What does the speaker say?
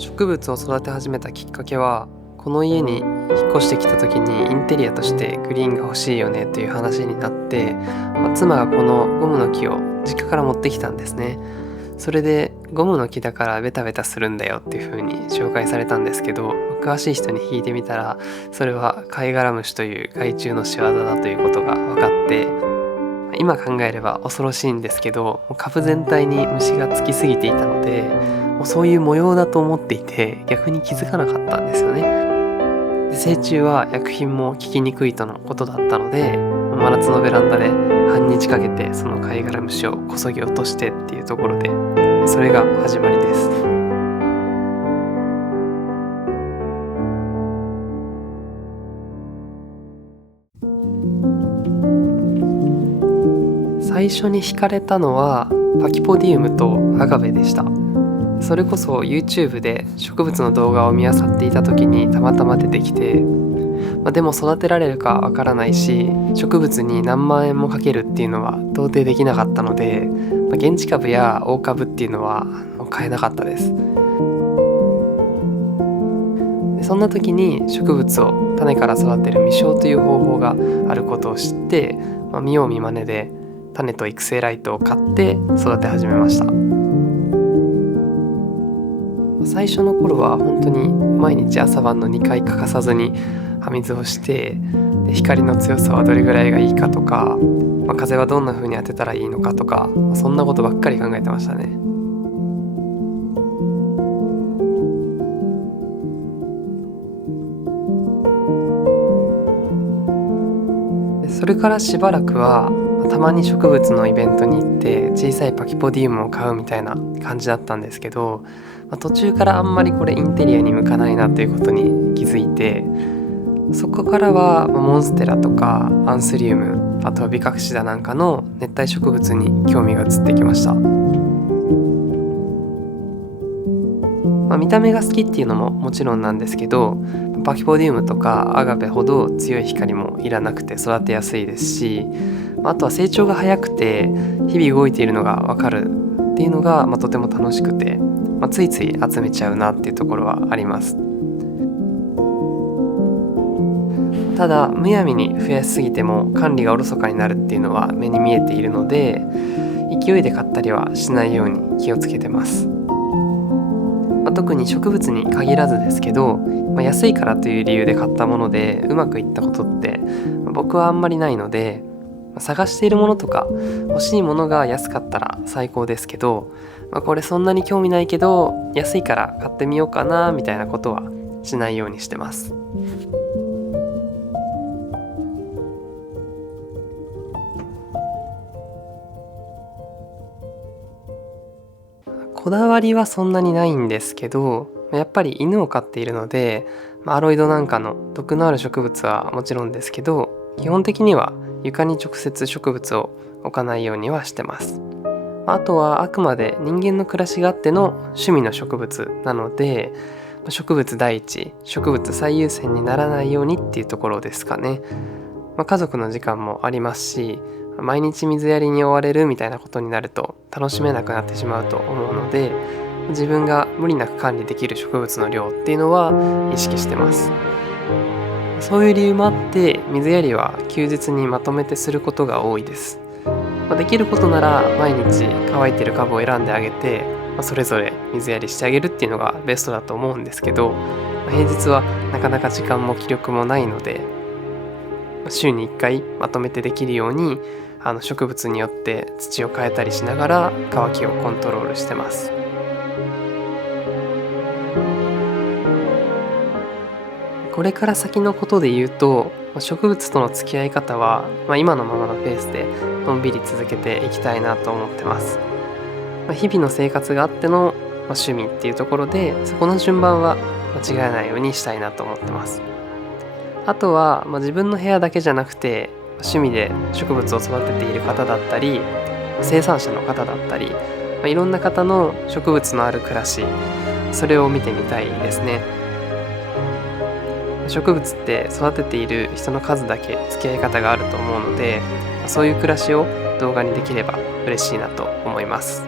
植物を育て始めたきっかけは、この家に引っ越してきた時にインテリアとしてグリーンが欲しいよねという話になって、妻がこのゴムの木を実家から持ってきたんですね。それでゴムの木だからベタベタするんだよっていう風に紹介されたんですけど、詳しい人に聞いてみたら、それはカイガラムシという害虫の仕業だということが分かって、今考えれば恐ろしいんですけど、もう株全体に虫がつきすぎていたので、もうそういう模様だと思っていて、逆に気づかなかったんですよね。で、成虫は薬品も効きにくいとのことだったので、真夏のベランダで半日かけてそのカイガラムシをこそぎ落としてっていうところで、それが始まりです。最初に惹かれたのはパキポディウムとアガベでした。それこそ YouTube で植物の動画を見漁っていた時にたまたま出てきて、でも育てられるかわからないし、植物に何万円もかけるっていうのは到底できなかったので、現地株や大株っていうのは買えなかったです。で、そんな時に植物を種から育てる未生という方法があることを知って、見よう見まねで種と育成ライトを買って育て始めました。最初の頃は本当に毎日朝晩の2回欠かさずに葉水をして、で光の強さはどれぐらいがいいかとか、風はどんな風に当てたらいいのかとか、そんなことばっかり考えてましたね。でそれからしばらくはたまに植物のイベントに行って小さいパキポディウムを買うみたいな感じだったんですけど、途中からあんまりこれインテリアに向かないなということに気づいて、そこからはモンステラとかアンスリウム、あとはビカクシダなんかの熱帯植物に興味が移ってきました。見た目が好きっていうのももちろんなんですけど、パキポディウムとかアガベほど強い光もいらなくて育てやすいですし、あとは成長が早くて日々動いているのがわかるっていうのが、とても楽しくて、ついつい集めちゃうなっていうところはあります。ただむやみに増やしすぎても管理がおろそかになるっていうのは目に見えているので、勢いで買ったりはしないように気をつけてます。特に植物に限らずですけど、安いからという理由で買ったものでうまくいったことって僕はあんまりないので、探しているものとか欲しいものが安かったら最高ですけど、これそんなに興味ないけど安いから買ってみようかなみたいなことはしないようにしてます。こだわりはそんなにないんですけど、やっぱり犬を飼っているので、アロイドなんかの毒のある植物はもちろんですけど、基本的には床に直接植物を置かないようにはしてます。あとはあくまで人間の暮らしがあっての趣味の植物なので、植物第一、植物最優先にならないようにっていうところですかね。家族の時間もありますし、毎日水やりに追われるみたいなことになると楽しめなくなってしまうと思うので、自分が無理なく管理できる植物の量っていうのは意識してます。そういう理由もあって水やりは休日にまとめてすることが多いです。できることなら毎日乾いてる株を選んであげて、それぞれ水やりしてあげるっていうのがベストだと思うんですけど、平日はなかなか時間も気力もないので、週に1回まとめてできるように植物によって土を変えたりしながら乾きをコントロールしてます。これから先のことで言うと、植物との付き合い方は、今のままのペースでのんびり続けていきたいなと思ってます。日々の生活があっての趣味っていうところで、そこの順番は間違えないようにしたいなと思ってます。あとは、自分の部屋だけじゃなくて趣味で植物を育てている方だったり、生産者の方だったり、いろんな方の植物のある暮らし、それを見てみたいですね。植物って育てている人の数だけ付き合い方があると思うので、そういう暮らしを動画にできれば嬉しいなと思います。